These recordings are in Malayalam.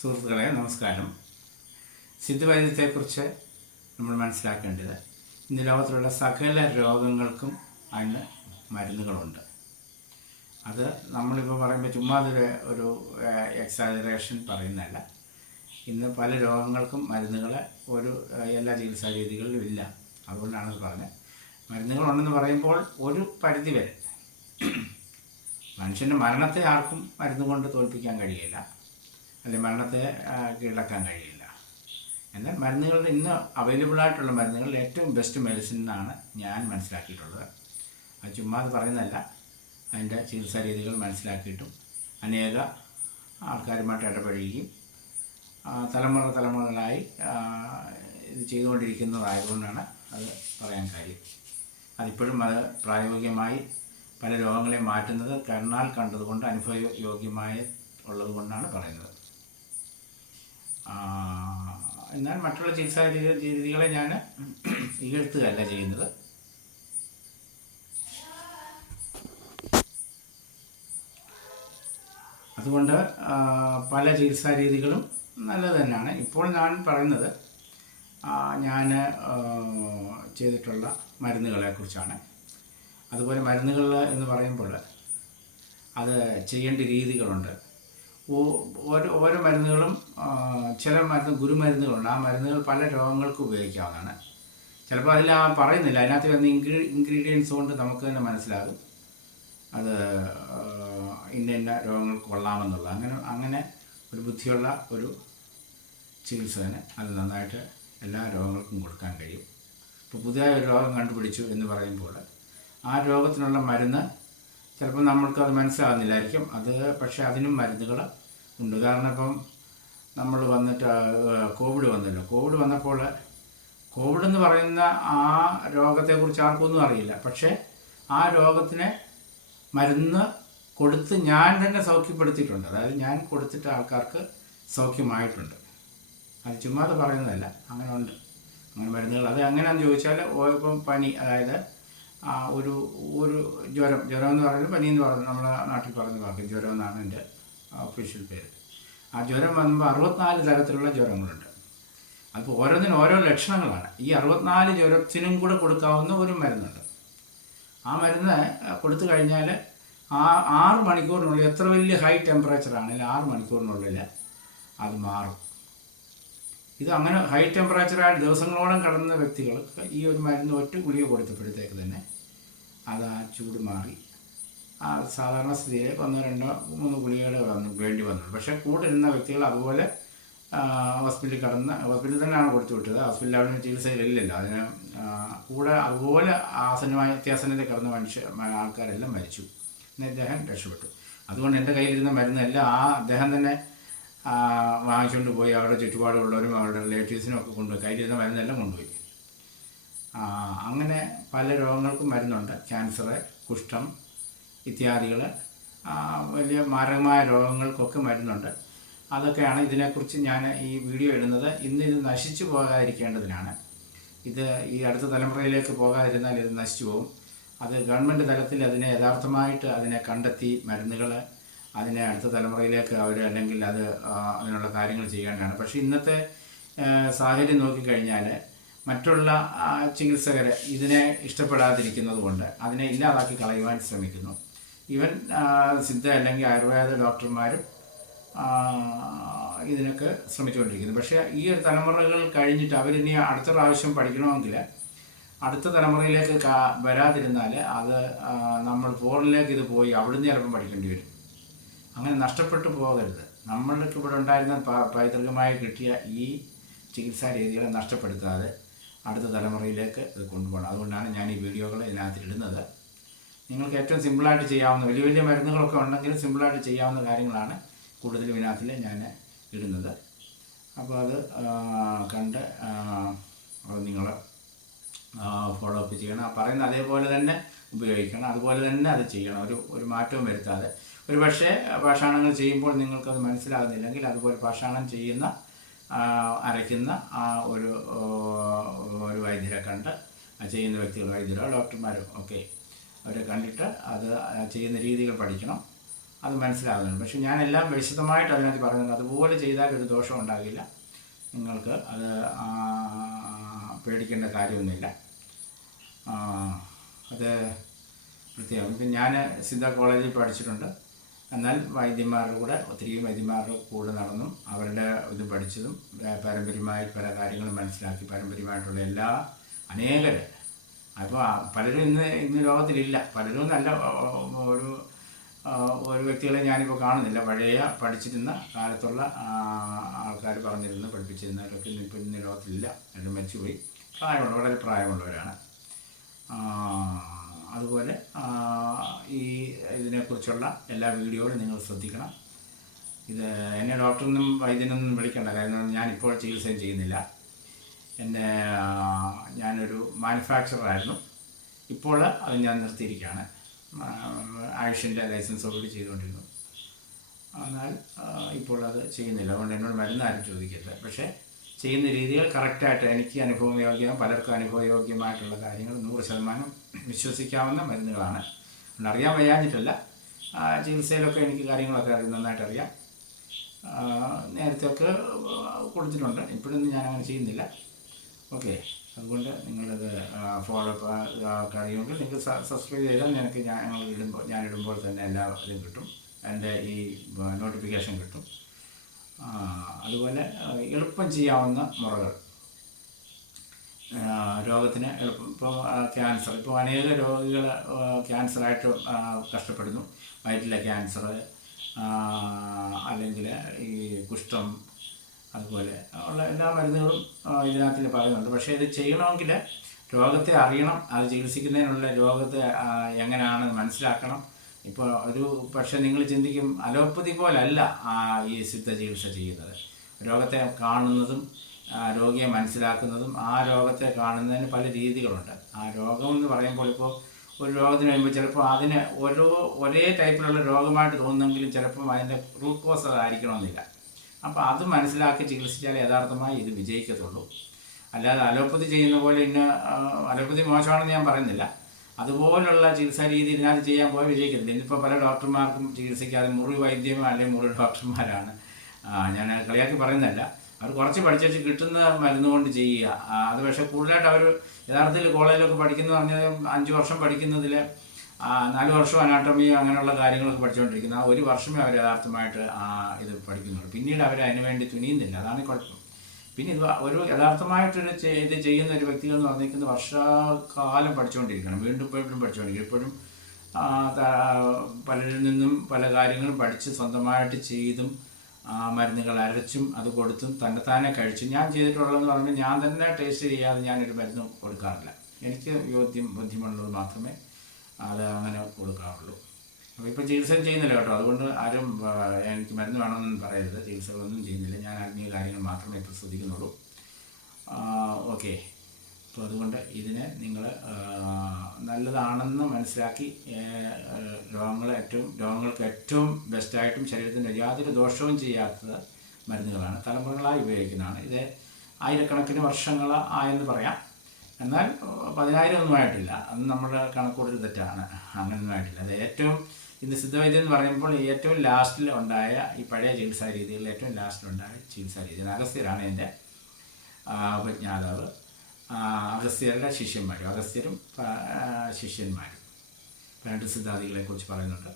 സുഹൃത്തുക്കളെ നമസ്കാരം. സിദ്ധവൈദ്യത്തെക്കുറിച്ച് നമ്മൾ മനസ്സിലാക്കേണ്ടത് ഇന്ന് ലോകത്തിലുള്ള സകല രോഗങ്ങൾക്കും അതിന് മരുന്നുകളുണ്ട്. അത് നമ്മളിപ്പോൾ പറയുമ്പോൾ ചുമ്മാ അതൊരു ഒരു എക്സാജറേഷൻ പറയുന്നതല്ല. ഇന്ന് പല രോഗങ്ങൾക്കും മരുന്നുകൾ ഒരു എല്ലാ ചികിത്സാ രീതികളിലും ഇല്ല. അതുകൊണ്ടാണ് പറഞ്ഞത്. മരുന്നുകളുണ്ടെന്ന് പറയുമ്പോൾ ഒരു പരിധി വരെ മനുഷ്യന്റെ മരണത്തെ ആർക്കും മരുന്ന് കൊണ്ട് തോൽപ്പിക്കാൻ കഴിയില്ല. അല്ലെങ്കിൽ മരണത്തെ കീഴടക്കാൻ കഴിയില്ല. എന്നാൽ മരുന്നുകൾ ഇന്ന് അവൈലബിൾ ആയിട്ടുള്ള മരുന്നുകളിൽ ഏറ്റവും ബെസ്റ്റ് മെഡിസിൻ എന്നാണ് ഞാൻ മനസ്സിലാക്കിയിട്ടുള്ളത്. അത് ചുമ്മാ പറയുന്നതല്ല. അതിന്റെ ചികിത്സാ രീതികൾ മനസ്സിലാക്കിയിട്ടും അനേക ആൾക്കാരുമായിട്ട് ഇടപഴകുകയും തലമുറ തലമുറകളായി ഇത് ചെയ്തുകൊണ്ടിരിക്കുന്നതായതുകൊണ്ടാണ് അത് പറയാൻ കാര്യം. അതിപ്പോഴും അത് പ്രായോഗികമായി പല രോഗങ്ങളെ മാറ്റുന്നത് കണ്ണാൽ കണ്ടതുകൊണ്ട് അനുഭവയോഗ്യമായ ഉള്ളതുകൊണ്ടാണ് പറയുന്നത്. എന്നാൽ മറ്റുള്ള ചികിത്സാ രീതി- രീതികളെ ഞാൻ ഇകഴ്ത്തുകയല്ല ചെയ്യുന്നത്. അതുകൊണ്ട് പല ചികിത്സാ രീതികളും നല്ലത് തന്നെയാണ്. ഇപ്പോൾ ഞാൻ പറയുന്നത് ഞാൻ ചെയ്തിട്ടുള്ള മരുന്നുകളെക്കുറിച്ചാണ്. അതുപോലെ മരുന്നുകൾ എന്ന് പറയുമ്പോൾ അത് ചെയ്യേണ്ട രീതികളുണ്ട്. ഓരോ ഓരോ മരുന്നുകളും ചില മരുന്ന് ഗുരുമരുന്നുകളുണ്ട്. ആ മരുന്നുകൾ പല രോഗങ്ങൾക്കും ഉപയോഗിക്കാവുന്നതാണ്. ചിലപ്പോൾ അതിൽ ആ പറയുന്നില്ല. അതിനകത്ത് വരുന്ന ഇൻഗ്രീ ഇൻഗ്രീഡിയൻസ് കൊണ്ട് നമുക്ക് തന്നെ മനസ്സിലാകും. അത് ഇന്ന ഇന്ന രോഗങ്ങൾക്ക് കൊള്ളാമെന്നുള്ളത്. അങ്ങനെ അങ്ങനെ ഒരു ബുദ്ധിയുള്ള ഒരു ചികിത്സകന് അത് നന്നായിട്ട് എല്ലാ രോഗങ്ങൾക്കും കൊടുക്കാൻ കഴിയും. ഇപ്പോൾ പുതിയ ഒരു രോഗം കണ്ടുപിടിച്ചു എന്ന് പറയുമ്പോൾ ആ രോഗത്തിനുള്ള മരുന്ന് ചിലപ്പോൾ നമ്മൾക്കത് മനസ്സിലാകുന്നില്ലായിരിക്കും. അത് പക്ഷേ അതിനും മരുന്നുകൾ ഉണ്ട്. കാരണം ഇപ്പം നമ്മൾ വന്നിട്ട് കോവിഡ് വന്നല്ലോ. കോവിഡ് വന്നപ്പോൾ കോവിഡ് എന്ന് പറയുന്ന ആ രോഗത്തെക്കുറിച്ച് ആർക്കൊന്നും അറിയില്ല. പക്ഷേ ആ രോഗത്തിന് മരുന്ന് കൊടുത്ത് ഞാൻ തന്നെ സൗഖ്യപ്പെടുത്തിയിട്ടുണ്ട്. അതായത് ഞാൻ കൊടുത്തിട്ട് ആൾക്കാർക്ക് സൗഖ്യമായിട്ടുണ്ട്. അത് ചുമ്മാ അത് പറയുന്നതല്ല. അങ്ങനെ ഉണ്ട്. അങ്ങനെ മരുന്നുകൾ. അത് എങ്ങനെയാണെന്ന് ചോദിച്ചാൽ ഇപ്പം പനി അതായത് ഒരു ഒരു ജ്വരം. ജ്വരം എന്ന് പറയുന്നത് പനി എന്ന് പറയുന്നത് നമ്മുടെ നാട്ടിൽ പറയുന്ന വാക്ക്. ജ്വരം എന്നാണ് എന്റെ ഒഫീഷ്യൽ പേര്. ആ ജ്വരം വന്നപ്പോൾ അറുപത്തിനാല് തരത്തിലുള്ള ജ്വരങ്ങളുണ്ട്. അപ്പോൾ ഓരോന്നിനും ഓരോ ലക്ഷണങ്ങളാണ്. ഈ അറുപത്തിനാല് ജ്വരത്തിനും കൂടെ കൊടുക്കാവുന്ന ഒരു മരുന്നുണ്ട്. ആ മരുന്ന് കൊടുത്തു കഴിഞ്ഞാൽ ആ ആറ് മണിക്കൂറിനുള്ളിൽ എത്ര വലിയ ഹൈ ടെമ്പറേച്ചർ ആണെങ്കിലും ആറ് മണിക്കൂറിനുള്ളിൽ അത് മാറും. ഇത് അങ്ങനെ ഹൈ ടെമ്പറേച്ചറായിട്ട് ദിവസങ്ങളോളം കടന്ന വ്യക്തികൾ ഈ ഒരു മരുന്ന് ഒറ്റ ഗുളിക കൊടുത്തപ്പോഴത്തേക്ക് തന്നെ അത് ആ ചൂട് മാറി. ആ സാധാരണ സ്ഥിതിയിൽ ഒന്നോ രണ്ടോ മൂന്ന് ഗുളികകൾ വന്നു വേണ്ടി വന്നു. പക്ഷേ കൂടെ ഇരുന്ന വ്യക്തികൾ അതുപോലെ ഹോസ്പിറ്റലിൽ കടന്ന് ഹോസ്പിറ്റലിൽ തന്നെയാണ് കൊടുത്തു വിട്ടത്. ഹോസ്പിറ്റലിൽ അവിടെ ചികിത്സയിലില്ലല്ലോ അതിന് കൂടെ അതുപോലെ ആസനമായ അത്യാസനത്തിൽ കടന്ന മനുഷ്യ ആൾക്കാരെല്ലാം മരിച്ചു. എന്ന് അദ്ദേഹം രക്ഷപ്പെട്ടു. അതുകൊണ്ട് എന്റെ കയ്യിലിരുന്ന മരുന്നെല്ലാം ആ അദ്ദേഹം തന്നെ വാങ്ങിച്ചുകൊണ്ട് പോയി. അവരുടെ ചുറ്റുപാടുള്ളവരും അവരുടെ റിലേറ്റീവ്സിനും ഒക്കെ കൊണ്ടുപോയി. കയ്യിലിരുന്ന മരുന്നെല്ലാം കൊണ്ടുപോയി. അങ്ങനെ പല രോഗങ്ങൾക്കും മരുന്നുണ്ട്. ക്യാൻസർ കുഷ്ഠം ഇത്യാദികൾ വലിയ മാരകമായ രോഗങ്ങൾക്കൊക്കെ മരുന്നുണ്ട്. അതൊക്കെയാണ് ഇതിനെക്കുറിച്ച് ഞാൻ ഈ വീഡിയോ ഇടുന്നത്. ഇന്ന് ഇത് നശിച്ചു പോകാതിരിക്കേണ്ടതിനാണ്. ഇത് ഈ അടുത്ത തലമുറയിലേക്ക് പോകാതിരുന്നാൽ ഇത് നശിച്ചു പോകും. അത് ഗവൺമെന്റ് തലത്തിൽ അതിനെ യഥാർത്ഥമായിട്ട് അതിനെ കണ്ടെത്തി മരുന്നുകൾ അതിനെ അടുത്ത തലമുറയിലേക്ക് അവർ അല്ലെങ്കിൽ അത് അതിനുള്ള കാര്യങ്ങൾ ചെയ്യേണ്ടതാണ്. പക്ഷേ ഇന്നത്തെ സാഹചര്യം നോക്കിക്കഴിഞ്ഞാൽ മറ്റുള്ള ചികിത്സകർ ഇതിനെ ഇഷ്ടപ്പെടാതിരിക്കുന്നത് കൊണ്ട് അതിനെ ഇല്ലാതാക്കി കളയുവാൻ ശ്രമിക്കുന്നു. ഈവൻ സിദ്ധ അല്ലെങ്കിൽ ആയുർവേദ ഡോക്ടർമാരും ഇതിനൊക്കെ ശ്രമിച്ചുകൊണ്ടിരിക്കുന്നു. പക്ഷേ ഈ ഒരു തലമുറകൾ കഴിഞ്ഞിട്ട് അവരിനി അടുത്ത പ്രാവശ്യം പഠിക്കണമെങ്കിൽ അടുത്ത തലമുറയിലേക്ക് വരാതിരുന്നാൽ അത് നമ്മൾ ഫോറിലേക്ക് ഇത് പോയി അവിടുന്ന് ചിലപ്പം പഠിക്കേണ്ടി വരും. അങ്ങനെ നഷ്ടപ്പെട്ടു പോകരുത്. നമ്മൾക്ക് ഇവിടെ ഉണ്ടായിരുന്ന പൈതൃകമായി കിട്ടിയ ഈ ചികിത്സാ രീതികളെ നഷ്ടപ്പെടുത്താതെ അടുത്ത തലമുറയിലേക്ക് ഇത് കൊണ്ടുപോകണം. അതുകൊണ്ടാണ് ഞാൻ ഈ വീഡിയോകൾ ഇതിനകത്ത് ഇടുന്നത്. നിങ്ങൾക്ക് ഏറ്റവും സിമ്പിളായിട്ട് ചെയ്യാവുന്ന വലിയ വലിയ മരുന്നുകളൊക്കെ ഉണ്ടെങ്കിലും സിമ്പിളായിട്ട് ചെയ്യാവുന്ന കാര്യങ്ങളാണ് കൂടുതൽ വിനാത്തിൽ ഞാൻ ഇടുന്നത്. അപ്പോൾ അത് കണ്ട് കണ്ട് നിങ്ങൾ ഫോളോ അപ്പ് ചെയ്യണം. പറയുന്ന അതേപോലെ തന്നെ ഉപയോഗിക്കണം. അതുപോലെ തന്നെ അത് ചെയ്യണം. ഒരു ഒരു മാറ്റവും വരുത്താതെ. ഒരു പക്ഷേ പാഷാണങ്ങൾ ചെയ്യുമ്പോൾ നിങ്ങൾക്കത് മനസ്സിലാകുന്നില്ലെങ്കിൽ അതുപോലെ പാഷാണം ചെയ്യുന്ന അരയ്ക്കുന്ന ഒരു ഒരു വൈദ്യരെ കണ്ട് ചെയ്യുന്ന വ്യക്തികൾ വൈദ്യരോ ഡോക്ടർമാരോ ഒക്കെ അവരെ കണ്ടിട്ട് അത് ചെയ്യുന്ന രീതികൾ പഠിക്കണം. അത് മനസ്സിലാകുന്നുണ്ട്. പക്ഷെ ഞാൻ എല്ലാം വിശദമായിട്ട് അതിനകത്ത് പറയുന്നത് അതുപോലെ ചെയ്താൽ ഒരു ദോഷം ഉണ്ടാകില്ല. നിങ്ങൾക്ക് അത് പേടിക്കേണ്ട കാര്യമൊന്നുമില്ല. അത് പ്രത്യേകം ഇപ്പം ഞാൻ സിദ്ധ കോളേജിൽ പഠിച്ചിട്ടുണ്ട്. എന്നാൽ വൈദ്യന്മാരുടെ കൂടെ ഒത്തിരി വൈദ്യന്മാരുടെ കൂടെ നടന്നും അവരുടെ ഇത് പഠിച്ചതും പാരമ്പര്യമായി പല കാര്യങ്ങളും മനസ്സിലാക്കി പാരമ്പര്യമായിട്ടുള്ള എല്ലാ അനേകർ അപ്പോൾ പലരും ഇന്ന് ഇന്ന് ലോകത്തിലില്ല. പലരും നല്ല ഒരു ഒരു വ്യക്തികളെ ഞാനിപ്പോൾ കാണുന്നില്ല. പഴയ പഠിച്ചിരുന്ന കാലത്തുള്ള ആൾക്കാർ പറഞ്ഞിരുന്നു പഠിപ്പിച്ചിരുന്നവരൊക്കെ ഇന്ന് ഇപ്പം ഇന്ന് ലോകത്തിലില്ല. എല്ലാം മരിച്ചുപോയി. പ്രായമുള്ള വളരെ പ്രായമുള്ളവരാണ്. അതുപോലെ ഈ ഇതിനെക്കുറിച്ചുള്ള എല്ലാ വീഡിയോകളും നിങ്ങൾ ശ്രദ്ധിക്കണം. ഇത് എന്നെ ഡോക്ടറൊന്നും വൈദ്യനൊന്നും വിളിക്കേണ്ട. കാരണം ഞാനിപ്പോൾ ചികിത്സയും ചെയ്യുന്നില്ല. ആ, ഞാനൊരു മാനുഫാക്ചറായിരുന്നു ഇപ്പോൾ അത് ഞാൻ നിർത്തിയിരിക്കുകയാണ്. ആയുഷിന്റെ ലൈസൻസ് ഓൾറെഡി ചെയ്തുകൊണ്ടിരുന്നു. എന്നാൽ ഇപ്പോൾ അത് ചെയ്യുന്നില്ല. അതുകൊണ്ട് എന്നോട് മരുന്ന് ആരും ചോദിക്കരുത്. പക്ഷേ ചെയ്യുന്ന രീതികൾ കറക്റ്റായിട്ട് എനിക്ക് അനുഭവയോഗ്യം പലർക്കും അനുഭവയോഗ്യമായിട്ടുള്ള കാര്യങ്ങൾ നൂറ് ശതമാനം വിശ്വസിക്കാവുന്ന മരുന്നുകളാണ്. അറിയാൻ വയ്യാഞ്ഞിട്ടല്ല. ചികിത്സയിലൊക്കെ എനിക്ക് കാര്യങ്ങളൊക്കെ അറിയാം. നന്നായിട്ട് അറിയാം. നേരത്തെയൊക്കെ കൊടുത്തിട്ടുണ്ട്. ഇപ്പോഴൊന്നും ഞാൻ അങ്ങനെ ചെയ്യുന്നില്ല. ഓക്കെ. അതുകൊണ്ട് നിങ്ങളിത് ഫോളോ അപ്പ് കഴിയുമെങ്കിൽ നിങ്ങൾക്ക് സബ്സ്ക്രൈബ് ചെയ്താൽ ഞങ്ങൾക്ക് ഞാൻ ഞങ്ങൾ ഇടുമ്പോൾ ഞാൻ ഇടുമ്പോൾ തന്നെ എല്ലാ ഇതും കിട്ടും. എന്റെ ഈ നോട്ടിഫിക്കേഷൻ കിട്ടും. അതുപോലെ എളുപ്പം ചെയ്യാവുന്ന മുറകൾ. രോഗത്തിന് എളുപ്പം ഇപ്പോൾ ക്യാൻസർ ഇപ്പോൾ അനേക രോഗികൾ ക്യാൻസറായിട്ട് കഷ്ടപ്പെടുന്നു. വയറ്റിലെ ക്യാൻസർ അല്ലെങ്കിൽ ഈ കുഷ്ഠം അതുപോലെ ഉള്ള എല്ലാ മരുന്നുകളും ഇതിനകത്തിന് ഇതിനകത്ത് പറയുന്നുണ്ട്. പക്ഷേ ഇത് ചെയ്യണമെങ്കിൽ രോഗത്തെ അറിയണം. അത് ചികിത്സിക്കുന്നതിനുള്ള രോഗത്തെ എങ്ങനെയാണ് മനസ്സിലാക്കണം. ഇപ്പോൾ ഒരു പക്ഷേ നിങ്ങൾ ചിന്തിക്കും അലോപ്പതി പോലല്ല ഈ സിദ്ധ ചികിത്സ ചെയ്യുന്നത്. രോഗത്തെ കാണുന്നതും രോഗിയെ മനസ്സിലാക്കുന്നതും ആ രോഗത്തെ കാണുന്നതിന് പല രീതികളുണ്ട്. ആ രോഗം എന്ന് പറയുമ്പോൾ ഇപ്പോൾ ഒരു രോഗത്തിന് വരുമ്പോൾ ചിലപ്പോൾ അതിന് ഓരോ ഒരേ ടൈപ്പിലുള്ള രോഗമായിട്ട് തോന്നുന്നെങ്കിലും ചിലപ്പം അതിന്റെ റൂട്ട് കോസ് അതായിരിക്കണമെന്നില്ല. അപ്പോൾ അത് മനസ്സിലാക്കി ചികിത്സിച്ചാൽ യഥാർത്ഥമായി ഇത് വിജയിക്കത്തുള്ളൂ. അല്ലാതെ അലോപ്പതി ചെയ്യുന്ന പോലെ ഇന്ന അലോപ്പതി മോശമാണെന്ന് ഞാൻ പറയുന്നില്ല. അതുപോലുള്ള ചികിത്സാ രീതി ഇതിനകത്ത് ചെയ്യാൻ പോയി വിജയിക്കത്തില്ല. ഇന്നിപ്പോൾ പല ഡോക്ടർമാർക്കും ചികിത്സിക്കാതെ മുറി വൈദ്യം അല്ലെങ്കിൽ മുറി ഡോക്ടർമാരാണ്. ഞാൻ കളിയാക്കി പറയുന്നതല്ല. അവർ കുറച്ച് പഠിച്ചു കിട്ടുന്ന മരുന്ന് കൊണ്ട് ചെയ്യുക. അത് പക്ഷേ കൂടുതലായിട്ട് അവർ യഥാർത്ഥത്തിൽ കോളേജിലൊക്കെ പഠിക്കുന്നു പറഞ്ഞാൽ അഞ്ച് വർഷം പഠിക്കുന്നതിൽ നാല് വർഷം അനാട്ടമി അങ്ങനെയുള്ള കാര്യങ്ങളൊക്കെ പഠിച്ചുകൊണ്ടിരിക്കുന്ന. ആ ഒരു വർഷമേ അവർ യഥാർത്ഥമായിട്ട് ഇത് പഠിക്കുന്നുള്ളൂ. പിന്നീട് അവർ അതിന് വേണ്ടി തുനിയുന്നില്ല. അതാണ് കുഴപ്പം. പിന്നെ ഇത് ഒരു യഥാർത്ഥമായിട്ടൊരു ഇത് ചെയ്യുന്ന ഒരു വ്യക്തികൾ എന്ന് പറഞ്ഞിരിക്കുന്നത് വർഷകാലം പഠിച്ചുകൊണ്ടിരിക്കണം. വീണ്ടും വീണ്ടും പഠിച്ചുകൊണ്ടിരിക്കും ഇപ്പോഴും പലരിൽ നിന്നും പല കാര്യങ്ങളും പഠിച്ച് സ്വന്തമായിട്ട് ചെയ്തും മരുന്നുകൾ അരച്ചും അത് കൊടുത്തും തന്നെത്താനെ കഴിച്ചും. ഞാൻ ചെയ്തിട്ടുള്ളതെന്ന് പറഞ്ഞാൽ ഞാൻ തന്നെ ടേസ്റ്റ് ചെയ്യാതെ ഞാനൊരു മരുന്ന് കൊടുക്കാറില്ല. എനിക്ക് യോഗ്യം ബുദ്ധിമുട്ടുള്ളത് മാത്രമേ അത് അങ്ങനെ കൊടുക്കാറുള്ളൂ. ഇപ്പോൾ ചികിത്സ ചെയ്യുന്നില്ല കേട്ടോ. അതുകൊണ്ട് ആരും എനിക്ക് മരുന്ന് വേണമെന്നൊന്നും പറയരുത്. ചികിത്സകളൊന്നും ചെയ്യുന്നില്ല. ഞാൻ ആത്മീയ കാര്യങ്ങൾ മാത്രമേ ഇപ്പോൾ ശ്രദ്ധിക്കുന്നുള്ളൂ. ഓക്കെ. അപ്പോൾ അതുകൊണ്ട് ഇതിനെ നിങ്ങൾ നല്ലതാണെന്ന് മനസ്സിലാക്കി രോഗങ്ങൾ ഏറ്റവും രോഗങ്ങൾക്ക് ഏറ്റവും ബെസ്റ്റായിട്ടും ശരീരത്തിന് യാതൊരു ദോഷവും ചെയ്യാത്തത് മരുന്നുകളാണ്. തലമുറകളായി ഉപയോഗിക്കുന്നതാണ്. ഇത് ആയിരക്കണക്കിന് വർഷങ്ങൾ ആയെന്ന് പറയാം. എന്നാൽ പതിനായിരം ഒന്നും ആയിട്ടില്ല. അത് നമ്മുടെ കണക്കൂടൽ തെറ്റാണ്. അങ്ങനെയൊന്നും ആയിട്ടില്ല. അത് ഏറ്റവും ഇന്ന് സിദ്ധവൈദ്യം എന്ന് പറയുമ്പോൾ ഏറ്റവും ലാസ്റ്റിൽ ഉണ്ടായ ഈ പഴയ ചികിത്സാ രീതികളിൽ ഏറ്റവും ലാസ്റ്റിലുണ്ടായ ചികിത്സാ രീതി. അഗസ്ത്യരാണ് എന്റെ ഉപജ്ഞാതാവ്. അഗസ്ത്യരുടെ ശിഷ്യന്മാരും അഗസ്ത്യരും ശിഷ്യന്മാരും രണ്ട് സിദ്ധാന്തികളെ കുറിച്ച് പറയുന്നുണ്ട്.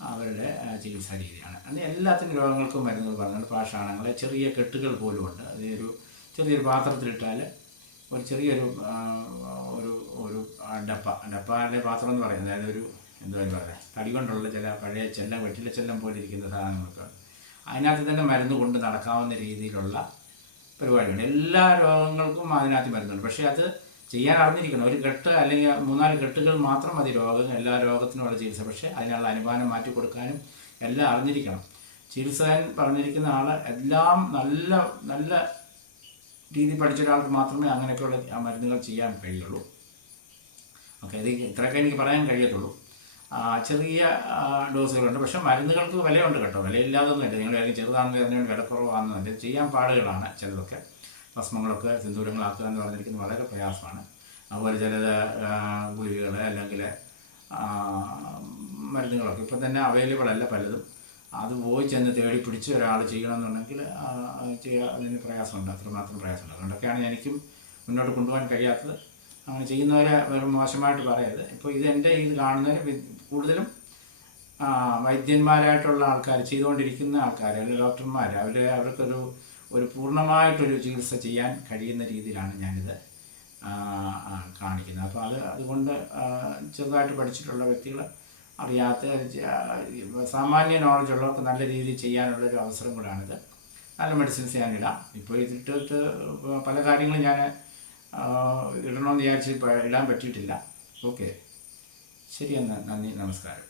അവരുടെ ചികിത്സാ രീതിയാണ്. അന്ന് എല്ലാത്തിനും രോഗങ്ങൾക്കും മരുന്നുകൾ പറഞ്ഞുകൊണ്ട് പാഷാണങ്ങളെ ചെറിയ കെട്ടുകൾ പോലും ഉണ്ട് അത് ഒരു ചെറിയൊരു പാത്രത്തിലിട്ടാൽ ഒരു ചെറിയൊരു ഒരു ഒരു ഡപ്പ. ഡപ്പാന്റെ പാത്രം എന്ന് പറയുന്നത് അതായത് ഒരു എന്താ പറയുക തടി കൊണ്ടുള്ള ചില പഴയ ചെല്ലം വെട്ടിലെ ചെല്ലം പോലെ ഇരിക്കുന്ന സാധനങ്ങളൊക്കെ. അതിനകത്ത് തന്നെ മരുന്ന് കൊണ്ട് നടക്കാവുന്ന രീതിയിലുള്ള പരിപാടിയുണ്ട് എല്ലാ രോഗങ്ങൾക്കും അതിനകത്ത് മരുന്നുണ്ട്. പക്ഷേ അത് ചെയ്യാൻ അറിഞ്ഞിരിക്കണം. ഒരു കെട്ട് അല്ലെങ്കിൽ മൂന്നാൽ കെട്ടുകൾ മാത്രം മതി രോഗം എല്ലാ രോഗത്തിനുമുള്ള ചികിത്സ. പക്ഷേ അതിനുള്ള അനുപാനം മാറ്റി കൊടുക്കാനും എല്ലാം അറിഞ്ഞിരിക്കണം. ചികിത്സകൻ പറഞ്ഞിരിക്കുന്ന ആൾ എല്ലാം നല്ല നല്ല രീതി പഠിച്ച ഒരാൾക്ക് മാത്രമേ അങ്ങനെയൊക്കെയുള്ള മരുന്നുകൾ ചെയ്യാൻ കഴിയുള്ളൂ. ഓക്കെ അത് ഇത്രയൊക്കെ എനിക്ക് പറയാൻ കഴിയത്തുള്ളൂ. ചെറിയ ഡോസുകളുണ്ട്. പക്ഷേ മരുന്നുകൾക്ക് വിലയുണ്ട് കേട്ടോ. വിലയില്ലാതൊന്നുമില്ല നിങ്ങൾ വേറെ ചെറുതാണെന്ന് പറഞ്ഞുകൊണ്ട് പറഞ്ഞാൽ ചെയ്യാൻ പാടുകളാണ് ചിലതൊക്കെ. ഭസ്മങ്ങളൊക്കെ സിന്ദൂരങ്ങളാക്കുക എന്ന് പറഞ്ഞിരിക്കുന്നത് വളരെ പ്രയാസമാണ്. അതുപോലെ ചിലത് ഗുളികകൾ അല്ലെങ്കിൽ മരുന്നുകളൊക്കെ ഇപ്പം തന്നെ അവൈലബിൾ അല്ല പലതും. അത് പോയി ചെന്ന് തേടി പിടിച്ച് ഒരാൾ ചെയ്യണമെന്നുണ്ടെങ്കിൽ ചെയ്യാൻ അതിന് പ്രയാസമുണ്ട്. അത്രമാത്രം പ്രയാസമുണ്ട്. അതുകൊണ്ടൊക്കെയാണ് എനിക്കും മുന്നോട്ട് കൊണ്ടുപോകാൻ കഴിയാത്തത്. അങ്ങനെ ചെയ്യുന്നവരെ വെറും മോശമായിട്ട് പറയരുത്. ഇപ്പോൾ ഇത് എന്റെ ഇത് കാണുന്നവർ കൂടുതലും വൈദ്യന്മാരായിട്ടുള്ള ആൾക്കാർ ചെയ്തുകൊണ്ടിരിക്കുന്ന ആൾക്കാർ അല്ലെങ്കിൽ ഡോക്ടർമാർ അവർ അവർക്കൊരു ഒരു പൂർണമായിട്ടൊരു ചികിത്സ ചെയ്യാൻ കഴിയുന്ന രീതിയിലാണ് ഞാനിത് കാണിക്കുന്നത്. അപ്പോൾ അത് അതുകൊണ്ട് ചെറുതായിട്ട് പഠിച്ചിട്ടുള്ള വ്യക്തികൾ അറിയാത്ത സാമാന്യ നോളജ് ഉള്ളവർക്ക് നല്ല രീതിയിൽ ചെയ്യാനുള്ളൊരു അവസരം കൂടാണിത്. നല്ല മെഡിസിൻസ് ഞാനിടാം ഇപ്പോൾ ഇതിട്ടിട്ട് പല കാര്യങ്ങളും ഞാൻ ഇടണമെന്ന് വിചാരിച്ച് ഇടാൻ പറ്റിയിട്ടില്ല. ഓക്കെ. ശരി എന്നാൽ നന്ദി നമസ്കാരം.